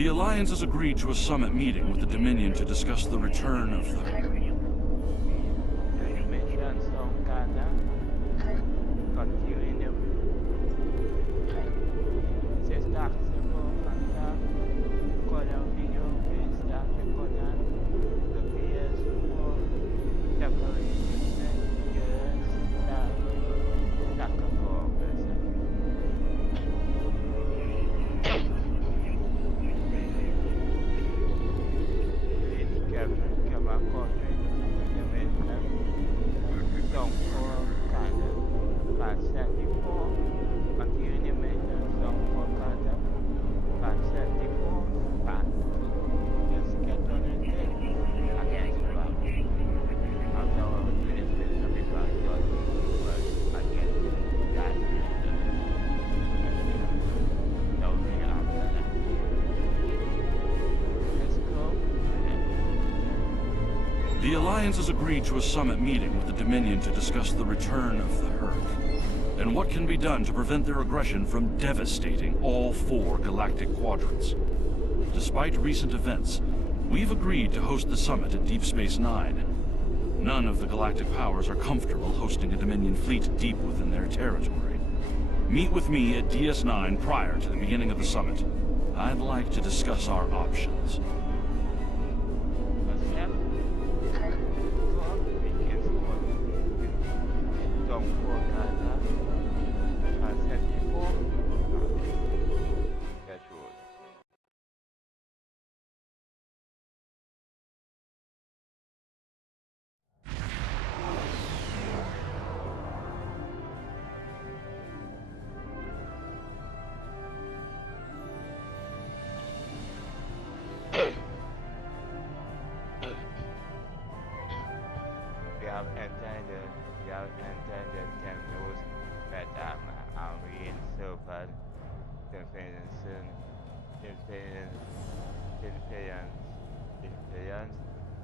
The Alliance has agreed to a summit meeting with the Dominion to discuss the return of the... The Alliance has agreed to a summit meeting with the Dominion to discuss the return of the Hurk, and what can be done to prevent their aggression from devastating all 4 galactic quadrants. Despite recent events, we've agreed to host the summit at Deep Space Nine. None of the galactic powers are comfortable hosting a Dominion fleet deep within their territory. Meet with me at DS9 prior to the beginning of the summit. I'd like to discuss our options.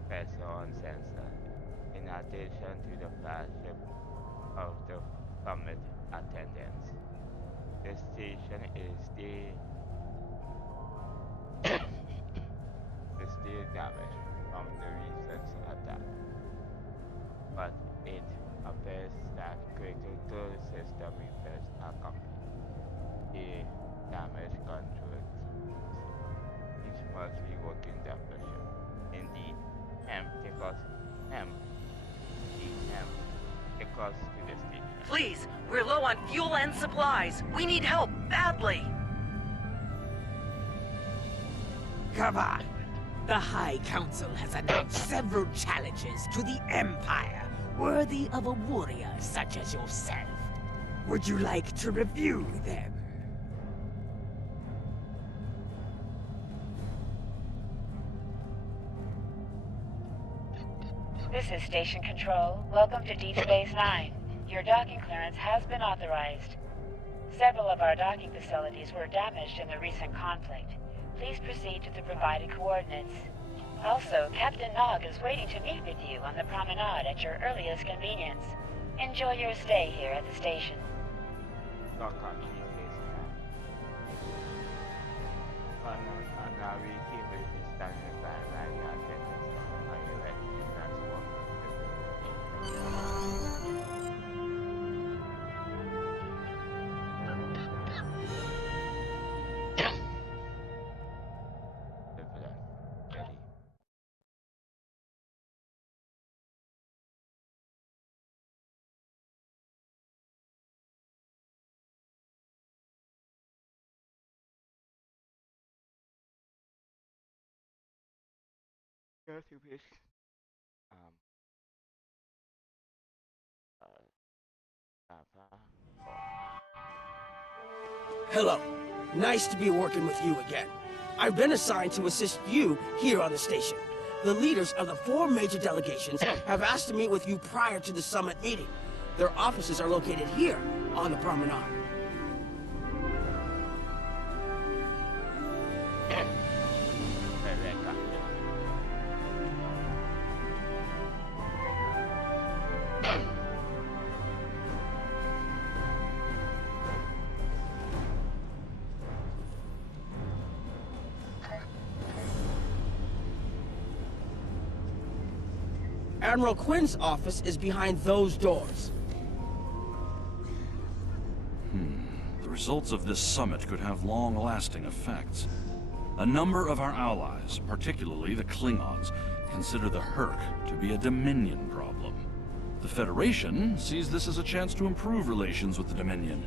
Ps4 sensor, in addition to the flagship of the summit attendants. The station is still damaged from the recent attack, but it appears that critical system repairs are complete. The damage control is mostly working their pressure. Indeed, M tickles to the station. Please, we're low on fuel and supplies. We need help badly. Come on. The High Council has announced several challenges to the Empire, worthy of a warrior such as yourself. Would you like to review them? This is Station Control. Welcome to Deep Space Nine. Your docking clearance has been authorized. Several of our docking facilities were damaged in the recent conflict. Please proceed to the provided coordinates. Also, Captain Nog is waiting to meet with you on the promenade at your earliest convenience. Enjoy your stay here at the station. Hello. Nice to be working with you again. I've been assigned to assist you here on the station. The leaders of the 4 major delegations have asked to meet with you prior to the summit meeting. Their offices are located here on the promenade. Admiral Quinn's office is behind those doors. The results of this summit could have long-lasting effects. A number of our allies, particularly the Klingons, consider the Herc to be a Dominion problem. The Federation sees this as a chance to improve relations with the Dominion.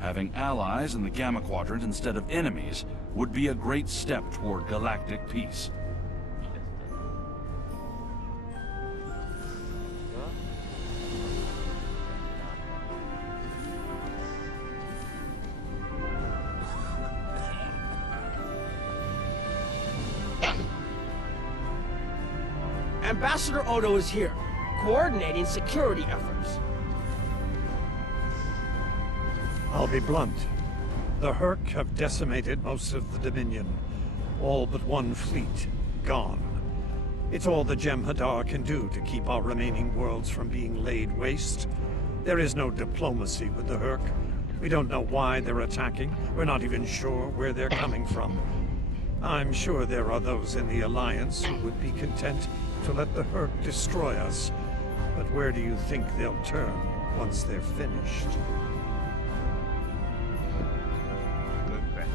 Having allies in the Gamma Quadrant instead of enemies would be a great step toward galactic peace. Ambassador Odo is here, coordinating security efforts. I'll be blunt. The Herc have decimated most of the Dominion. All but one fleet, gone. It's all the Jem'Hadar can do to keep our remaining worlds from being laid waste. There is no diplomacy with the Herc. We don't know why they're attacking. We're not even sure where they're coming from. I'm sure there are those in the Alliance who would be content to let the Herc destroy us. But where do you think they'll turn once they're finished? Good question.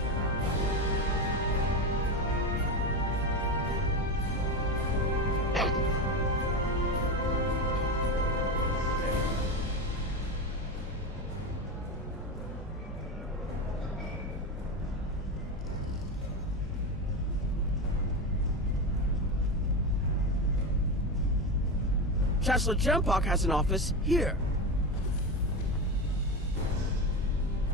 Chancellor Jempok has an office here.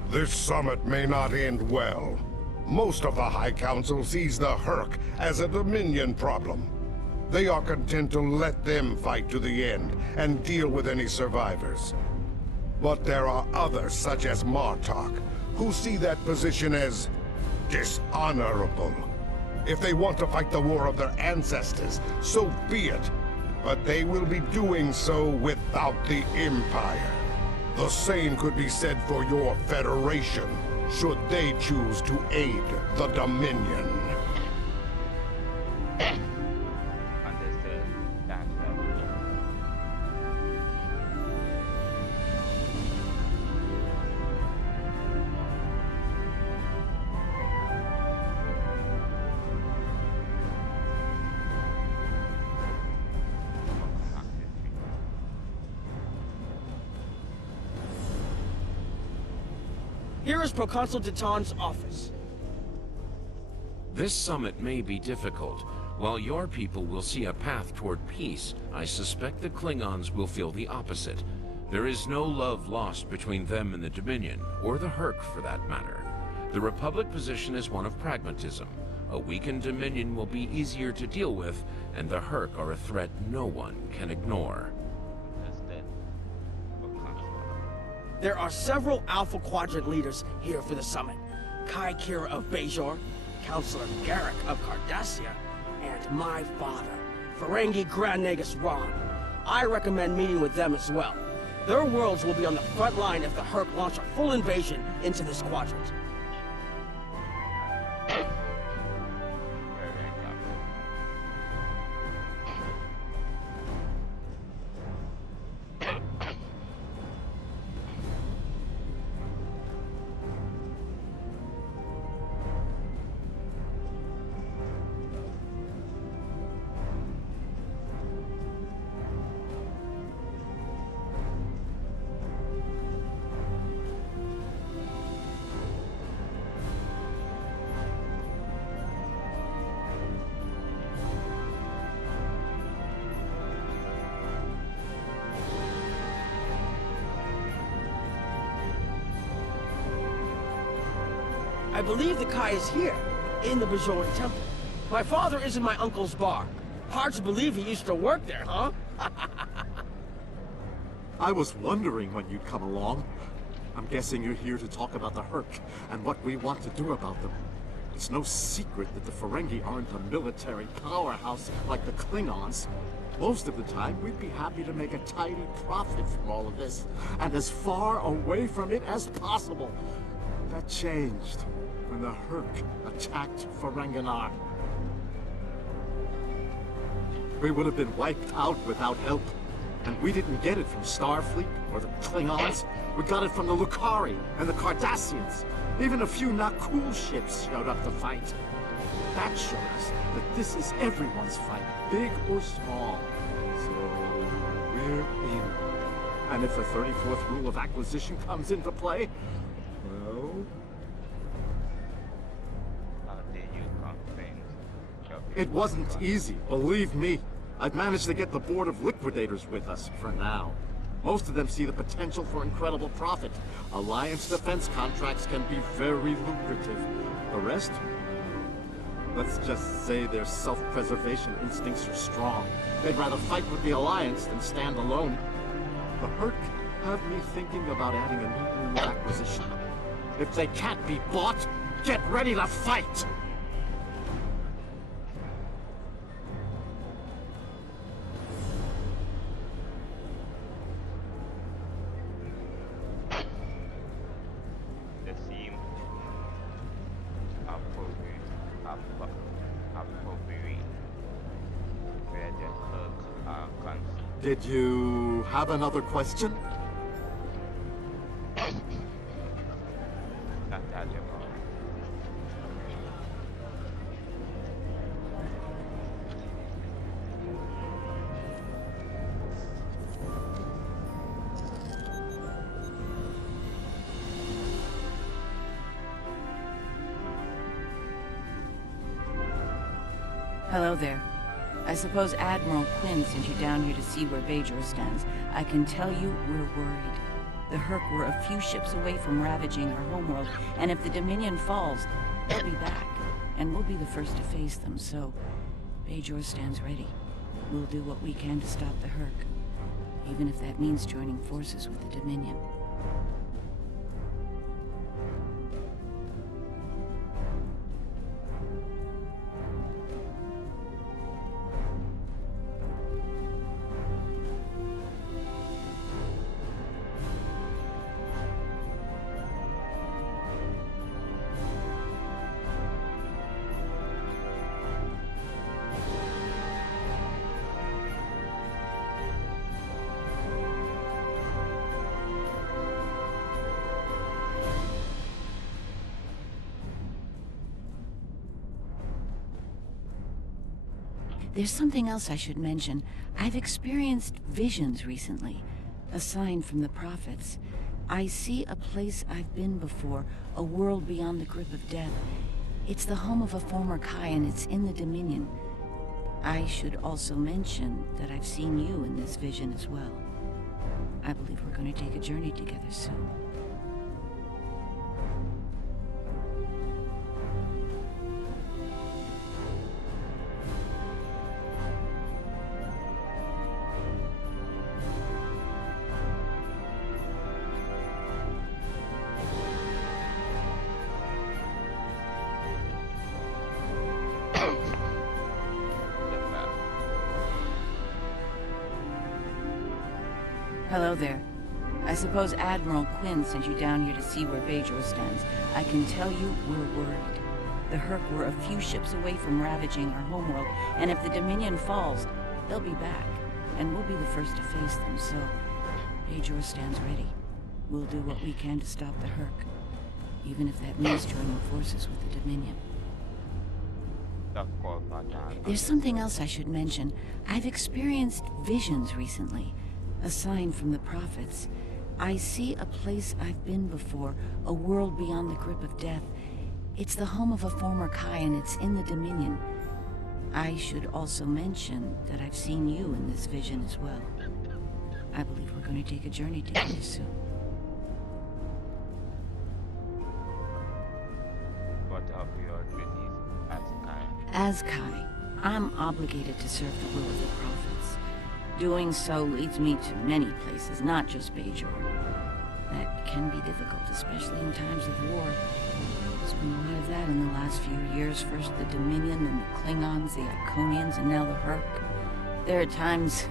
This summit may not end well. Most of the High Council sees the Herc as a Dominion problem. They are content to let them fight to the end and deal with any survivors. But there are others, such as Martok, who see that position as dishonorable. If they want to fight the war of their ancestors, so be it. But they will be doing so without the Empire. The same could be said for your Federation, should they choose to aid the Dominion. Understood. That's Here is Proconsul Deton's office. This summit may be difficult. While your people will see a path toward peace, I suspect the Klingons will feel the opposite. There is no love lost between them and the Dominion, or the Herc for that matter. The Republic position is one of pragmatism. A weakened Dominion will be easier to deal with, and the Herc are a threat no one can ignore. There are several Alpha Quadrant leaders here for the summit. Kai Kira of Bajor, Counselor Garrick of Cardassia, and my father, Ferengi Grand Nagus Ron. I recommend meeting with them as well. Their worlds will be on the front line if the Herc launch a full invasion into this quadrant. I believe the Kai is here, in the Bajor Temple. My father is in my uncle's bar. Hard to believe he used to work there, huh? I was wondering when you'd come along. I'm guessing you're here to talk about the Herc and what we want to do about them. It's no secret that the Ferengi aren't a military powerhouse like the Klingons. Most of the time, we'd be happy to make a tidy profit from all of this, and as far away from it as possible. That changed when the Herc attacked Ferenginar. We would have been wiped out without help. And we didn't get it from Starfleet or the Klingons. We got it from the Lucari and the Cardassians. Even a few not cool ships showed up to fight. That showed us that this is everyone's fight, big or small. So we're in. And if the 34th rule of acquisition comes into play, well, How did you convince your it people wasn't to- easy, believe me. I've managed to get the board of liquidators with us, for now. Most of them see the potential for incredible profit. Alliance defense contracts can be very lucrative. The rest? Let's just say their self-preservation instincts are strong. They'd rather fight with the Alliance than stand alone. The Herc have me thinking about adding a new rule of acquisition. If they can't be bought, get ready to fight! They seem appropriate where the Herc are concerned. Did you have another question? Not tacial. Hello there. I suppose Admiral Quinn sent you down here to see where Bajor stands. I can tell you we're worried. The Herc were a few ships away from ravaging our homeworld, and if the Dominion falls, they'll be back, and we'll be the first to face them, so Bajor stands ready. We'll do what we can to stop the Herc, even if that means joining forces with the Dominion. There's something else I should mention. I've experienced visions recently, a sign from the prophets. I see a place I've been before, a world beyond the grip of death. It's the home of a former Kai, and it's in the Dominion. I should also mention that I've seen you in this vision as well. I believe we're going to take a journey together soon. Hello there. I suppose Admiral Quinn sent you down here to see where Bajor stands. I can tell you we're worried. The Herc were a few ships away from ravaging our homeworld, and if the Dominion falls, they'll be back, and we'll be the first to face them, so Bajor stands ready. We'll do what we can to stop the Herc, even if that means joining forces with the Dominion. There's something else I should mention. I've experienced visions recently, a sign from the prophets. I see a place I've been before, a world beyond the grip of death. It's the home of a former Kai, and it's in the Dominion. I should also mention that I've seen you in this vision as well. I believe we're going to take a journey together soon. What of your duties as Kai? As Kai, I'm obligated to serve the will of the prophets. Doing so leads me to many places, not just Bajor. That can be difficult, especially in times of war. There's been a lot of that in the last few years. First the Dominion, then the Klingons, the Iconians, and now the Herc. There are times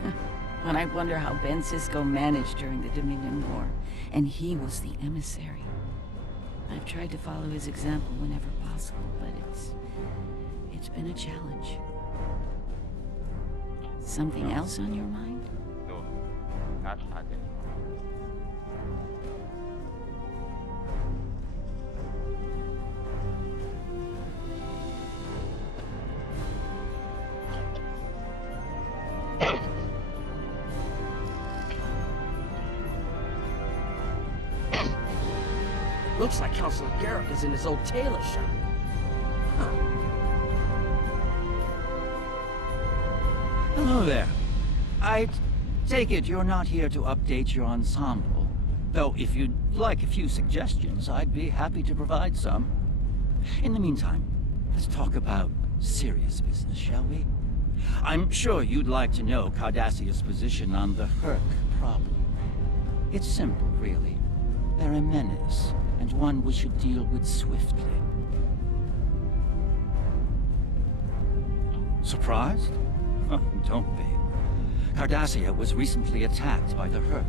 when I wonder how Ben Sisko managed during the Dominion War, and he was the emissary. I've tried to follow his example whenever possible, but it's been a challenge. Something else on your mind? No, not target. Looks like Counselor Garrick is in his old tailor shop. Huh. Hello there. I take it you're not here to update your ensemble. Though if you'd like a few suggestions, I'd be happy to provide some. In the meantime, let's talk about serious business, shall we? I'm sure you'd like to know Cardassia's position on the Herc problem. It's simple, really. They're a menace, and one we should deal with swiftly. Surprised? Oh, don't be. Cardassia was recently attacked by the Herc.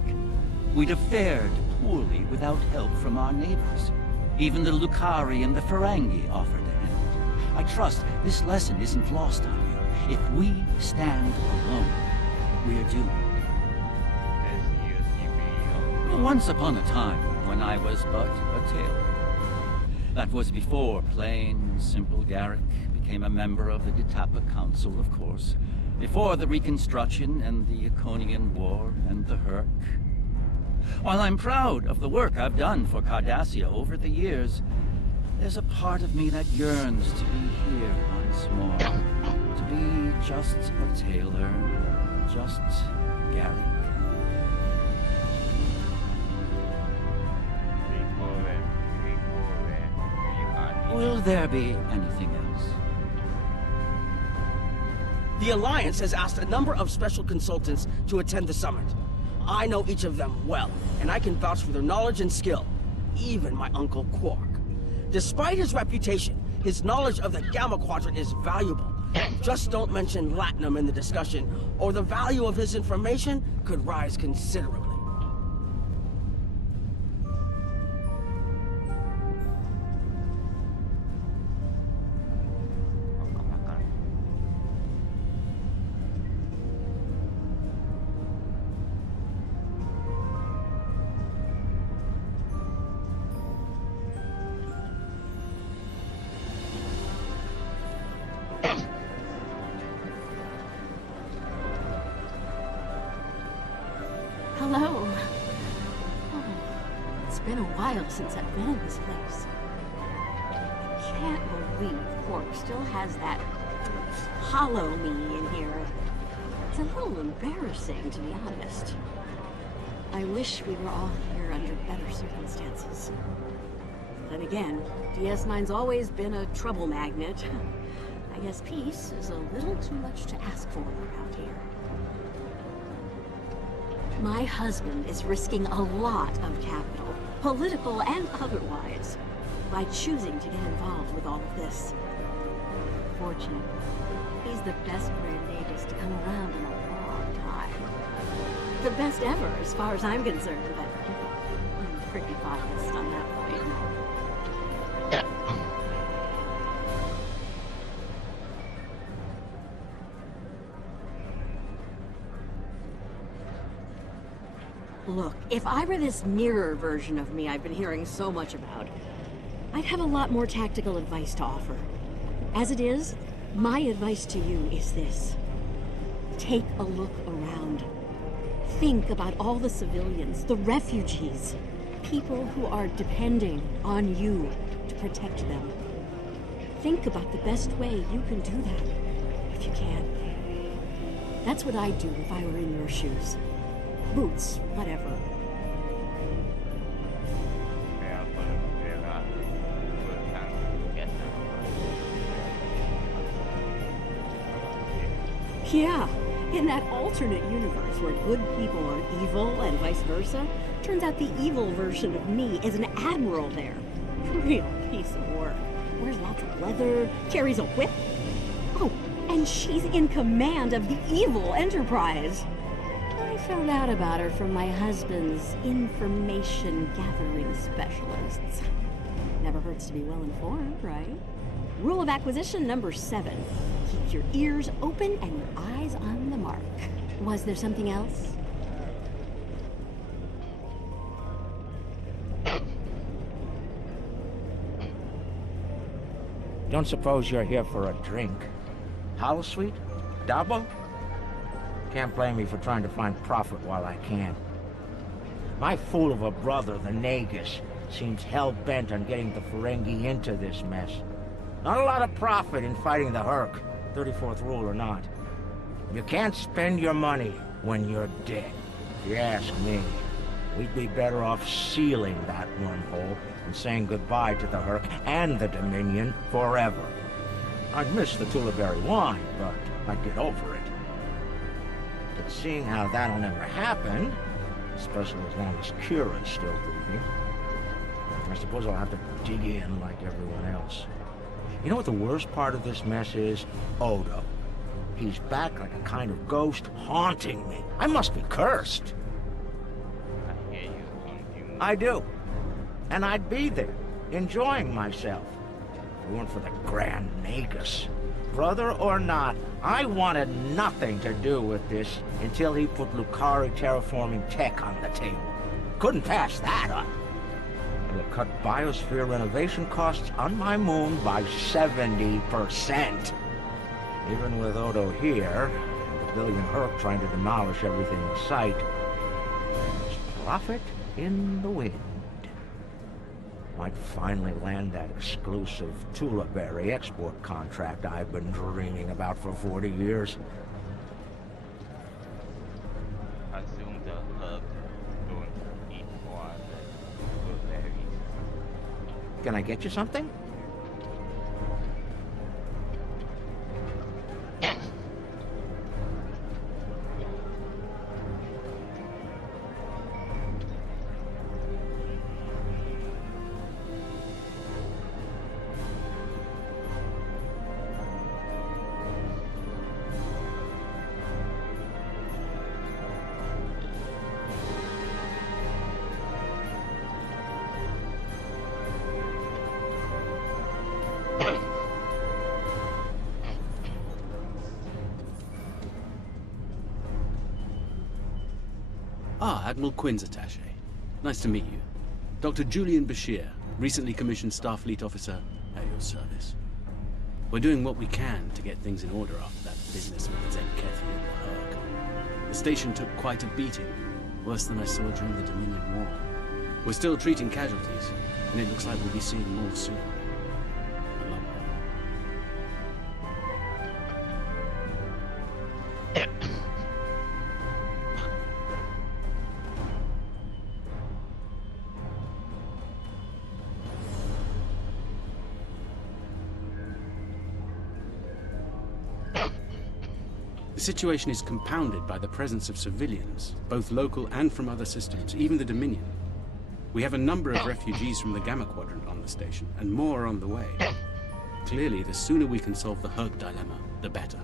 We'd have fared poorly without help from our neighbors. Even the Lucari and the Ferengi offered a hand. I trust this lesson isn't lost on you. If we stand alone, we're doomed. Once upon a time, when I was but a tailor. That was before plain, simple Garrick became a member of the Ditapa Council, of course. Before the Reconstruction and the Iconian War and the Herc. While I'm proud of the work I've done for Cardassia over the years, there's a part of me that yearns to be here once more. To be just a tailor, just Garrick. Will there be anything else? The Alliance has asked a number of special consultants to attend the summit. I know each of them well, and I can vouch for their knowledge and skill. Even my Uncle Quark. Despite his reputation, his knowledge of the Gamma Quadrant is valuable. Just don't mention Latinum in the discussion, or the value of his information could rise considerably. Hello. Oh, it's been a while since I've been in this place. I can't believe Quark still has that hollow me in here. It's a little embarrassing, to be honest. I wish we were all here under better circumstances. Then again, DS9's always been a trouble magnet. I guess peace is a little too much to ask for around here. My husband is risking a lot of capital, political and otherwise, by choosing to get involved with all of this. Fortunately, he's the best Grand Aegis to come around in a long time. The best ever, as far as I'm concerned, but I'm pretty biased on that point. Look, if I were this mirror version of me I've been hearing so much about, I'd have a lot more tactical advice to offer. As it is, my advice to you is this. Take a look around. Think about all the civilians, the refugees, people who are depending on you to protect them. Think about the best way you can do that, if you can. That's what I'd do if I were in your shoes. Boots, whatever. Yeah, in that alternate universe where good people are evil and vice versa, turns out the evil version of me is an admiral there. Real piece of work. Wears lots of leather, carries a whip. Oh, and she's in command of the evil Enterprise. I found out about her from my husband's information gathering specialists. Never hurts to be well informed, right? Rule of acquisition number 7. keep your ears open and your eyes on the mark. Was there something else? Don't suppose you're here for a drink? Holosuite? Double? Can't blame me for trying to find profit while I can. My fool of a brother, the Nagus, seems hell-bent on getting the Ferengi into this mess. Not a lot of profit in fighting the Herc, 34th rule or not. You can't spend your money when you're dead. If you ask me, we'd be better off sealing that wormhole and saying goodbye to the Herc and the Dominion forever. I'd miss the Tullaberry wine, but I'd get over it. But seeing how that'll never happen, especially as long as Kira's still breathing, I suppose I'll have to dig in like everyone else. You know what the worst part of this mess is? Odo. He's back like a kind of ghost haunting me. I must be cursed. I hear you. I do. And I'd be there, enjoying myself. If it weren't for the Grand Nagus. Brother or not, I wanted nothing to do with this until he put Lucari terraforming tech on the table. Couldn't pass that up. It'll cut biosphere renovation costs on my moon by 70%. Even with Odo here, and the billion Herc trying to demolish everything in sight, there's profit in the wind. Might finally land that exclusive Tullaberry export contract I've been dreaming about for 40 years. I assume the hub don't eat more the berries. Can I get you something? Ah, Admiral Quinn's attaché. Nice to meet you. Dr. Julian Bashir, recently commissioned Starfleet officer at your service. We're doing what we can to get things in order after that business with Zenkethi and the Herc. The station took quite a beating, worse than I saw during the Dominion War. We're still treating casualties, and it looks like we'll be seeing more soon. A lot more. The situation is compounded by the presence of civilians, both local and from other systems, even the Dominion. We have a number of refugees from the Gamma Quadrant on the station, and more on the way. Clearly, the sooner we can solve the Herc dilemma, the better.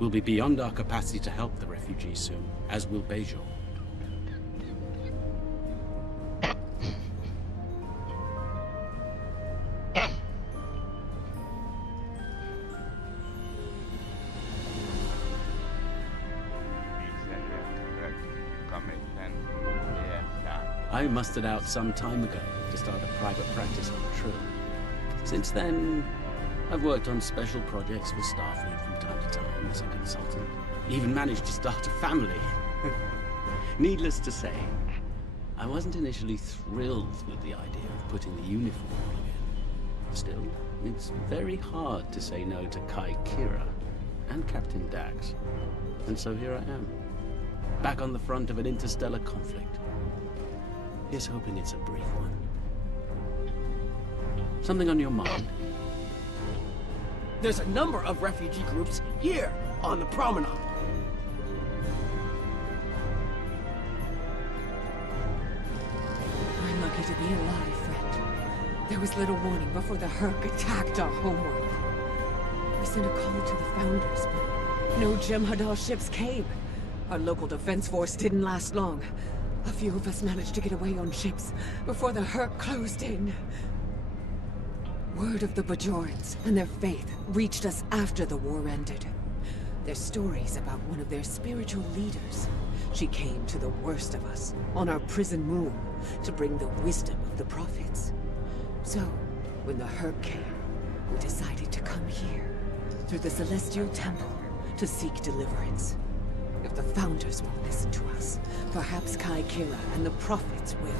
We'll be beyond our capacity to help the refugees soon, as will Bajor. I mustered out some time ago to start a private practice on the Trill. Since then, I've worked on special projects for Starfleet from time to time as a consultant. Even managed to start a family. Needless to say, I wasn't initially thrilled with the idea of putting the uniform on again. Still, it's very hard to say no to Kai Kira and Captain Dax. And so here I am, back on the front of an interstellar conflict. Here's hoping it's a brief one. Something on your mind? There's a number of refugee groups here on the promenade. I'm lucky to be alive, friend. There was little warning before the Herc attacked our homeworld. We sent a call to the Founders, but no Jem'Hadar ships came. Our local defense force didn't last long. A few of us managed to get away on ships before the Herc closed in. Word of the Bajorans and their faith reached us after the war ended. Their stories about one of their spiritual leaders. She came to the worst of us, on our prison moon, to bring the wisdom of the prophets. So, when the Herc came, we decided to come here, through the Celestial Temple, to seek deliverance. If the Founders won't listen to us, perhaps Kai Kira and the prophets will.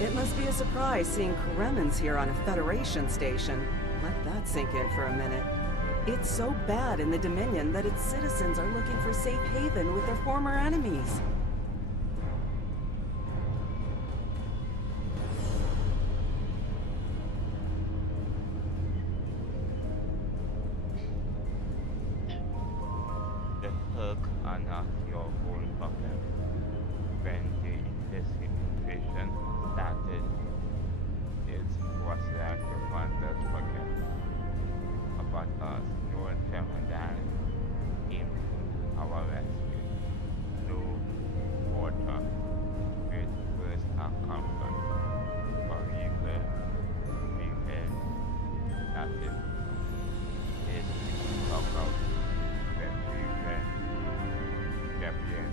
It must be a surprise seeing Kremens here on a Federation station. Let that sink in for a minute. It's so bad in the Dominion that its citizens are looking for safe haven with their former enemies. The Herc are not your own problem. When the investigation started, it was like the Founders forget about us. No German in our rescue. No water with first our comfort. For even we can nothing. It talk about that we can champion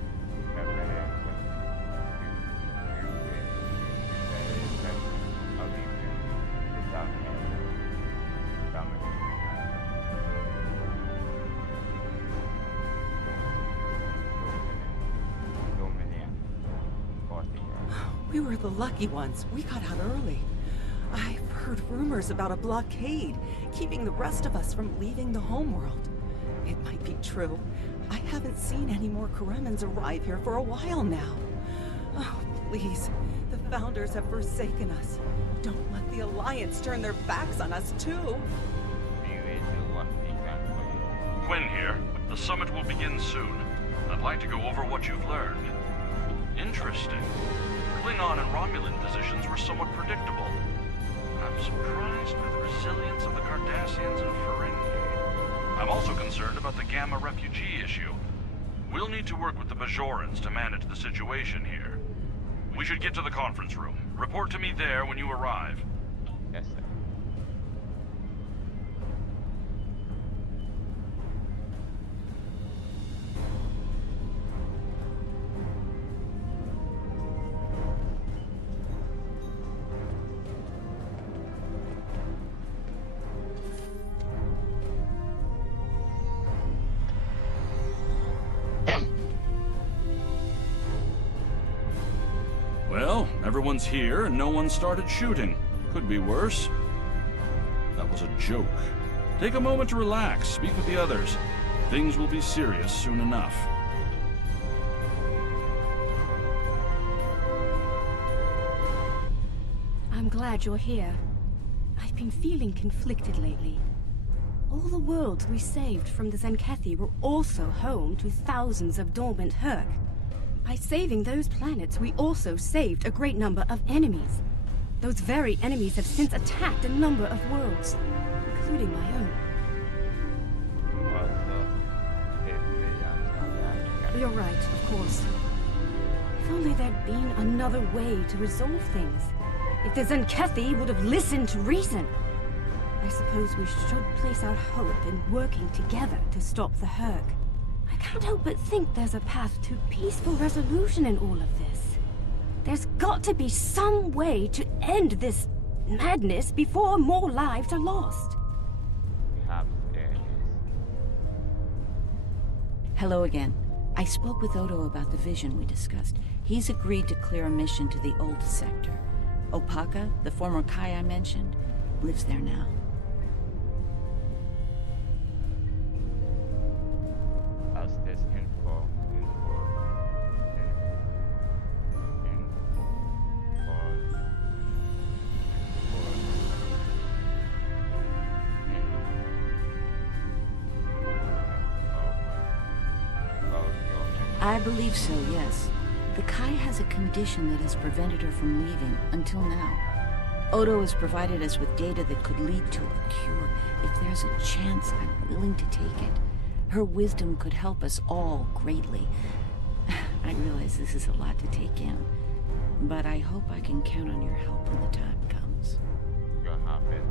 We were the lucky ones. We got out early. I've heard rumors about a blockade, keeping the rest of us from leaving the homeworld. It might be true. I haven't seen any more Kremens arrive here for a while now. Oh, please. The Founders have forsaken us. Don't let the Alliance turn their backs on us, too. Quinn here. The summit will begin soon. I'd like to go over what you've learned. Interesting. Klingon and Romulan positions were somewhat predictable. I'm surprised by the resilience of the Cardassians and Ferengi. I'm also concerned about the Gamma refugee issue. We'll need to work with the Bajorans to manage the situation here. We should get to the conference room. Report to me there when you arrive. Yes, sir. Well, everyone's here and no one started shooting. Could be worse. That was a joke. Take a moment to relax, speak with the others. Things will be serious soon enough. I'm glad you're here. I've been feeling conflicted lately. All the worlds we saved from the Zenkethi were also home to thousands of dormant Herc. By saving those planets, we also saved a great number of enemies. Those very enemies have since attacked a number of worlds, including my own. You're right, of course. If only there'd been another way to resolve things. If the Zenkethi would have listened to reason. I suppose we should place our hope in working together to stop the Herc. I can't help but think there's a path to peaceful resolution in all of this. There's got to be some way to end this madness before more lives are lost. Hello again. I spoke with Odo about the vision we discussed. He's agreed to clear a mission to the old sector. Opaka, the former Kai I mentioned, lives there now. I believe so, yes. The Kai has a condition that has prevented her from leaving, until now. Odo has provided us with data that could lead to a cure. If there's a chance, I'm willing to take it. Her wisdom could help us all greatly. I realize this is a lot to take in, but I hope I can count on your help when the time comes. Your habit.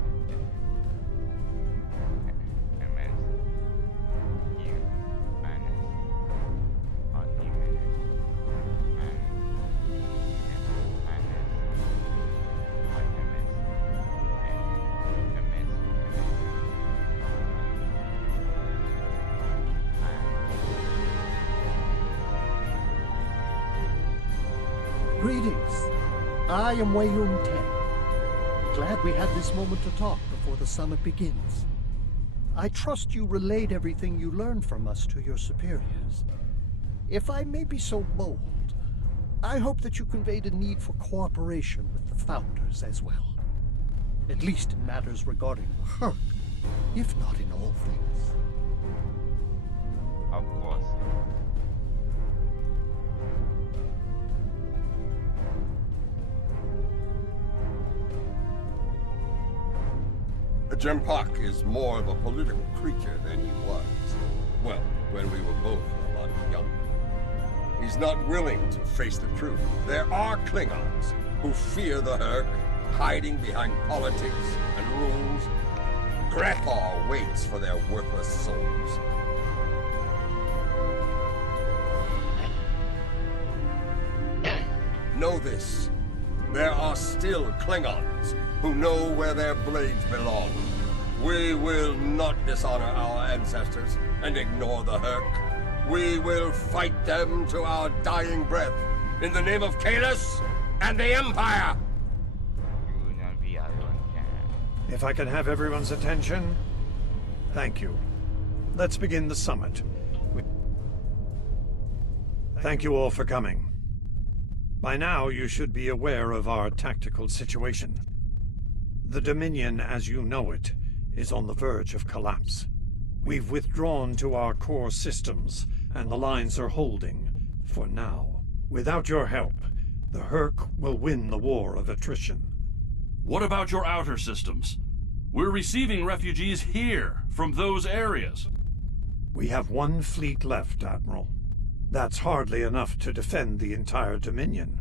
Greetings. I am Wayum 10. Glad we had this moment to talk before the summit begins. I trust you relayed everything you learned from us to your superiors. If I may be so bold, I hope that you conveyed a need for cooperation with the Founders as well. At least in matters regarding the Herc, if not in all things. Of course. Jempak is more of a political creature than he was. Well, when we were both a lot younger. He's not willing to face the truth. There are Klingons who fear the Herc, hiding behind politics and rules. Grethar waits for their worthless souls. Know this. There are still Klingons who know where their blades belong. We will not dishonor our ancestors and ignore the Herc. We will fight them to our dying breath in the name of Kalis and the Empire! If I can have everyone's attention, thank you. Let's begin the summit. Thank you all for coming. By now, you should be aware of our tactical situation. The Dominion, as you know it, is on the verge of collapse. We've withdrawn to our core systems, and the lines are holding, for now. Without your help, the Herc will win the war of attrition. What about your outer systems? We're receiving refugees here, from those areas. We have one fleet left, Admiral. That's hardly enough to defend the entire Dominion.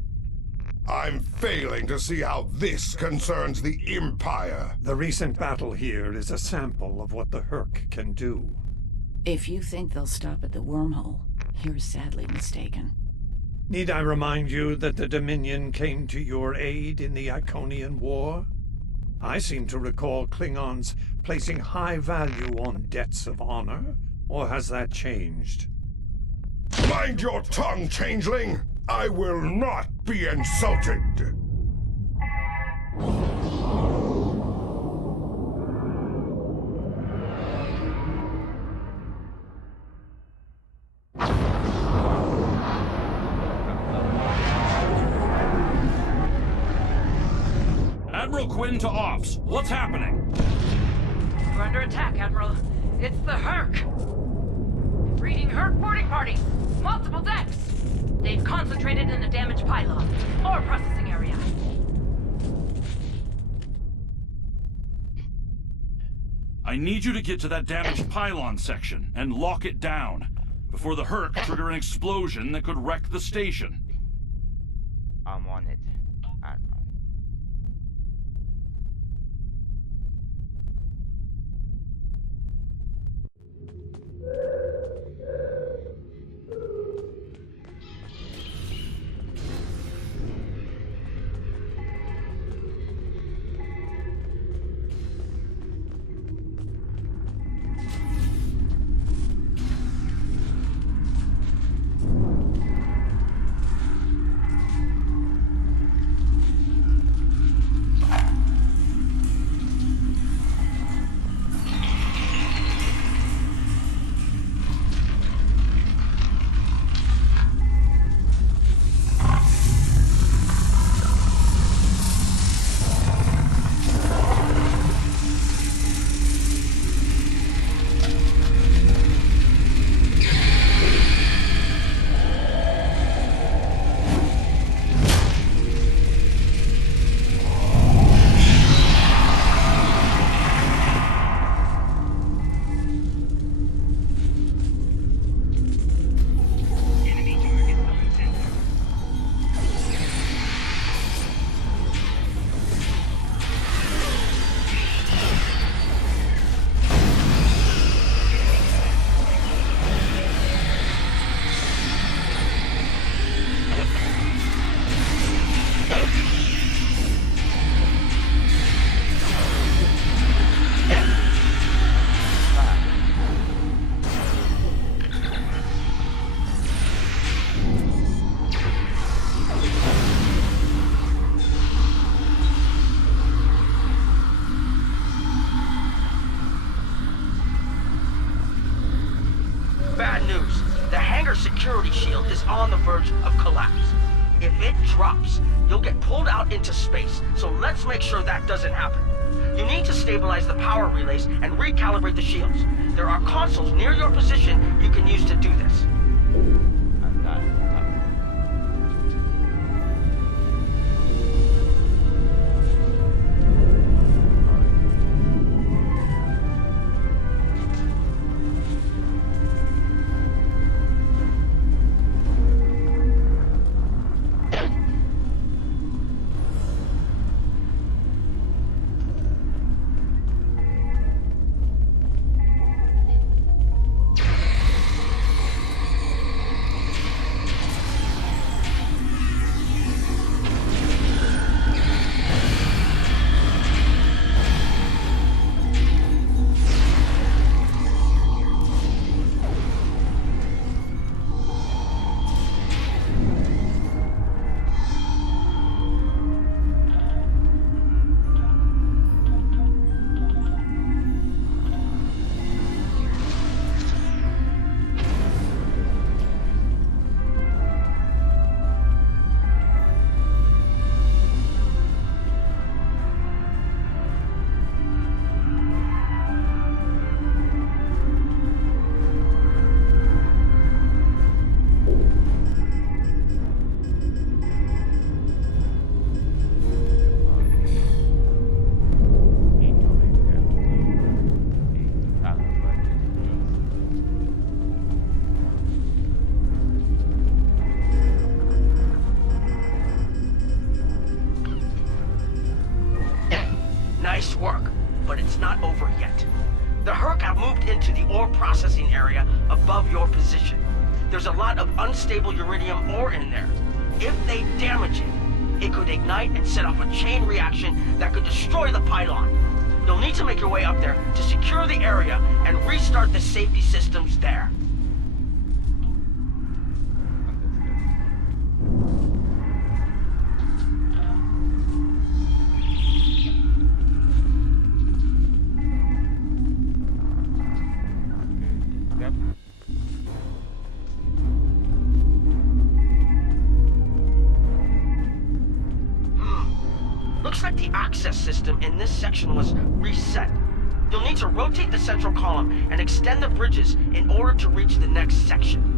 I'm failing to see how this concerns the Empire. The recent battle here is a sample of what the Herc can do. If you think they'll stop at the wormhole, you're sadly mistaken. Need I remind you that the Dominion came to your aid in the Iconian War? I seem to recall Klingons placing high value on debts of honor, or has that changed? Mind your tongue, changeling! I will not be insulted! Admiral Quinn to Ops. What's happening? We're under attack, Admiral. It's the Herc. Reading Herc boarding party. Multiple decks. They've concentrated in the damaged pylon. Ore processing area. I need you to get to that damaged pylon section and lock it down before the Herc trigger an explosion that could wreck the station. I'm on it. bad news. The hangar security shield is on the verge of collapse. If it drops, you'll get pulled out into space, so let's make sure that doesn't happen. You need to stabilize the power relays and recalibrate the shields. There are consoles near your position you can use to do this. Nice work, but it's not over yet. The Herc have moved into the ore processing area above your position. There's a lot of unstable uranium ore in there. If they damage it, it could ignite and set off a chain reaction that could destroy the pylon. You'll need to make your way up there to secure the area and restart the safety systems there. Looks like the access system in this section was reset. You'll need to rotate the central column and extend the bridges in order to reach the next section.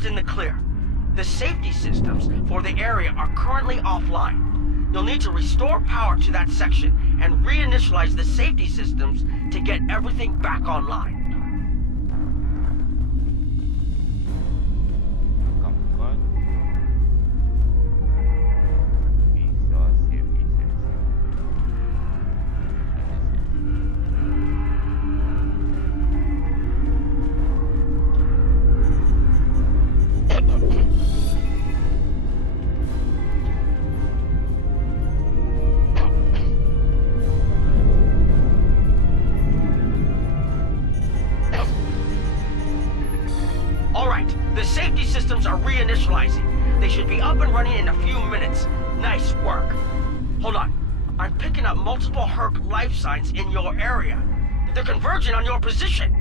almost in the clear. The safety systems for the area are currently offline. You'll need to restore power to that section and reinitialize the safety systems to get everything back online. The safety systems are reinitializing. They should be up and running in a few minutes. Nice work. Hold on. I'm picking up multiple Herc life signs in your area. They're converging on your position.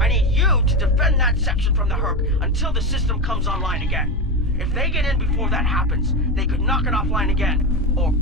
I need you to defend that section from the Herc until the system comes online again. If they get in before that happens, they could knock it offline again, or...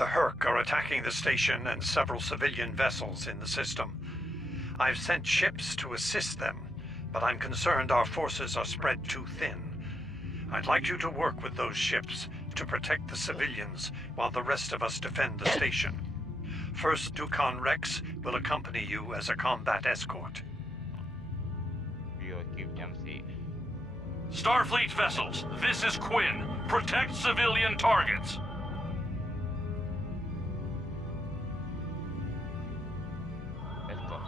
The Herc are attacking the station and several civilian vessels in the system. I've sent ships to assist them, but I'm concerned our forces are spread too thin. I'd like you to work with those ships to protect the civilians while the rest of us defend the station. First Dukan Rex will accompany you as a combat escort. Starfleet vessels, this is Quinn. Protect civilian targets. Let's go.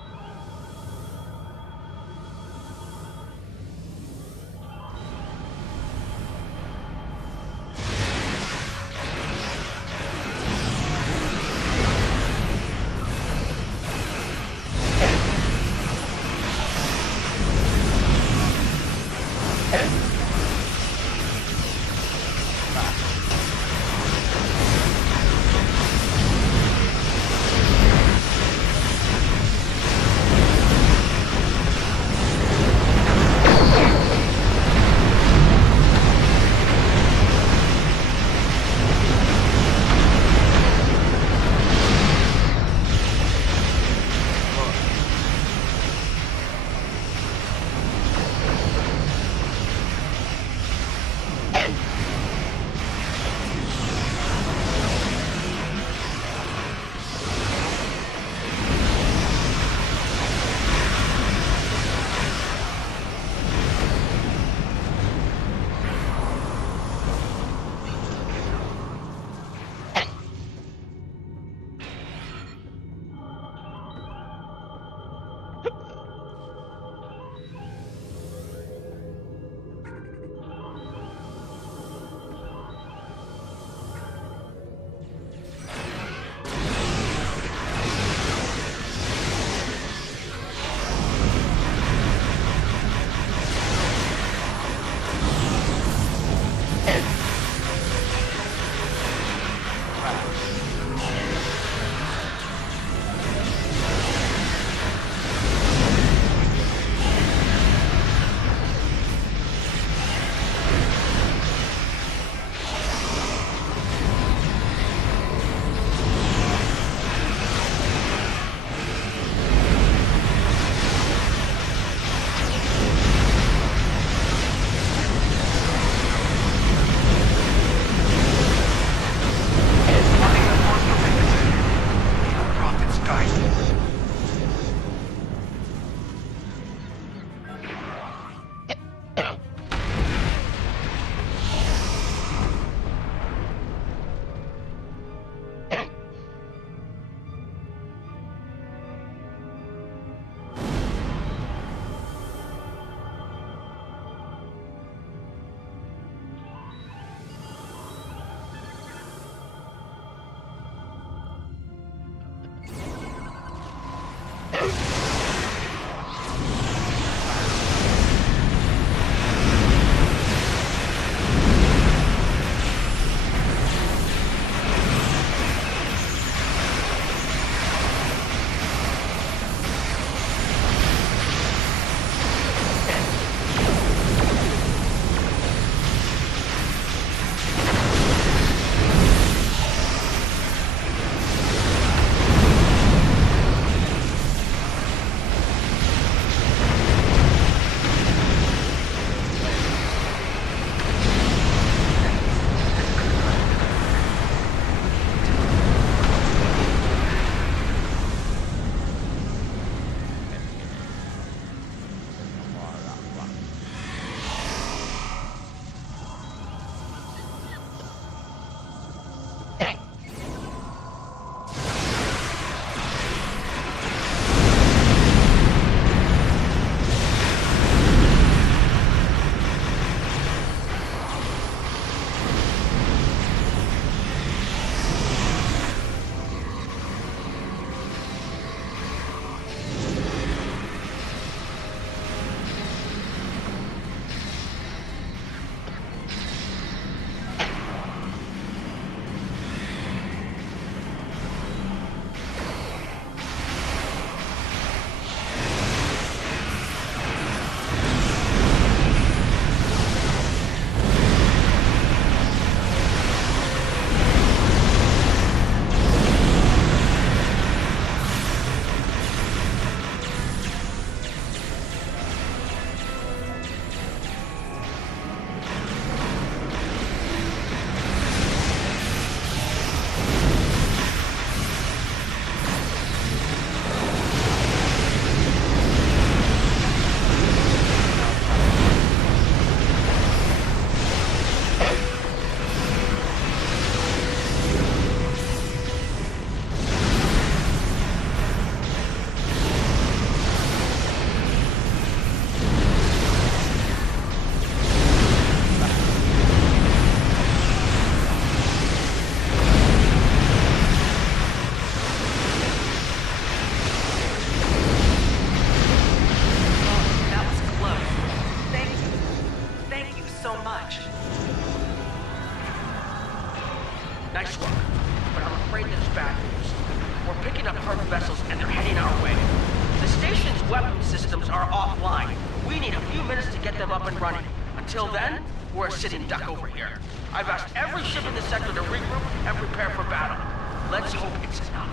are offline. We need a few minutes to get them up and running. Until then, we're a sitting duck over here. I've asked every ship in the sector to regroup and prepare for battle. Let's hope it's enough.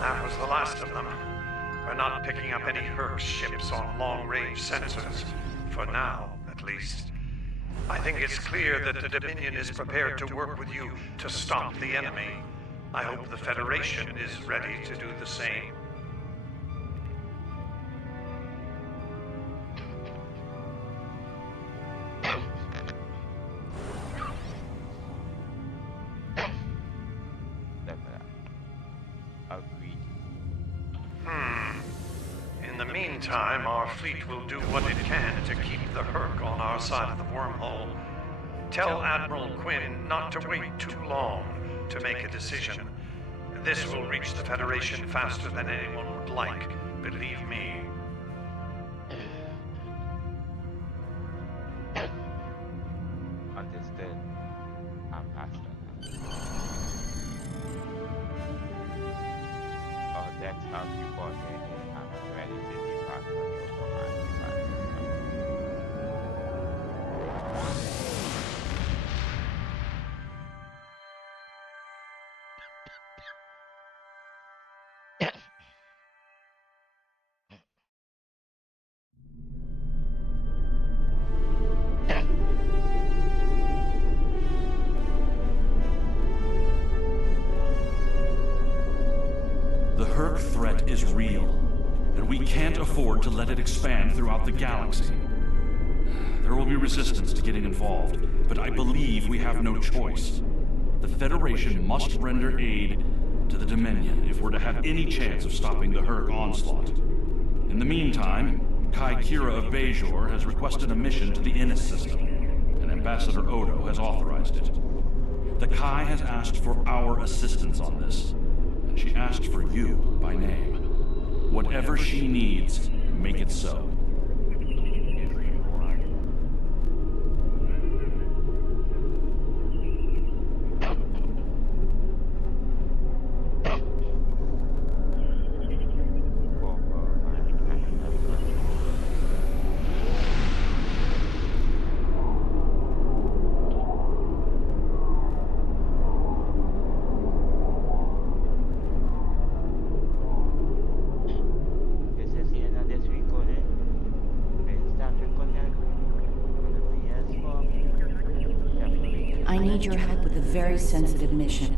That was the last of them. We're not picking up any Herc ships on long-range sensors. For now, at least. I think it's clear that the Dominion is prepared to work with you to stop the enemy. I hope the Federation is ready to do the same. In the meantime, our fleet will do what it can to keep the Herc on our side of the wormhole. Tell Admiral Quinn not to wait too long to make a decision. This will reach the Federation faster than anyone would like, believe me. Understood. I'm past that. Oh, that's how you bought it. I'm ready to depart for your command device. The Herc threat is real, and we can't afford to let it expand throughout the galaxy. There will be resistance to getting involved, but I believe we have no choice. The Federation must render aid to the Dominion if we're to have any chance of stopping the Herc onslaught. In the meantime, Kai Kira of Bajor has requested a mission to the Innis system, and Ambassador Odo has authorized it. The Kai has asked for our assistance on this, and she asked for you by name. Whatever she needs, make it so. I need your help with a very sensitive mission.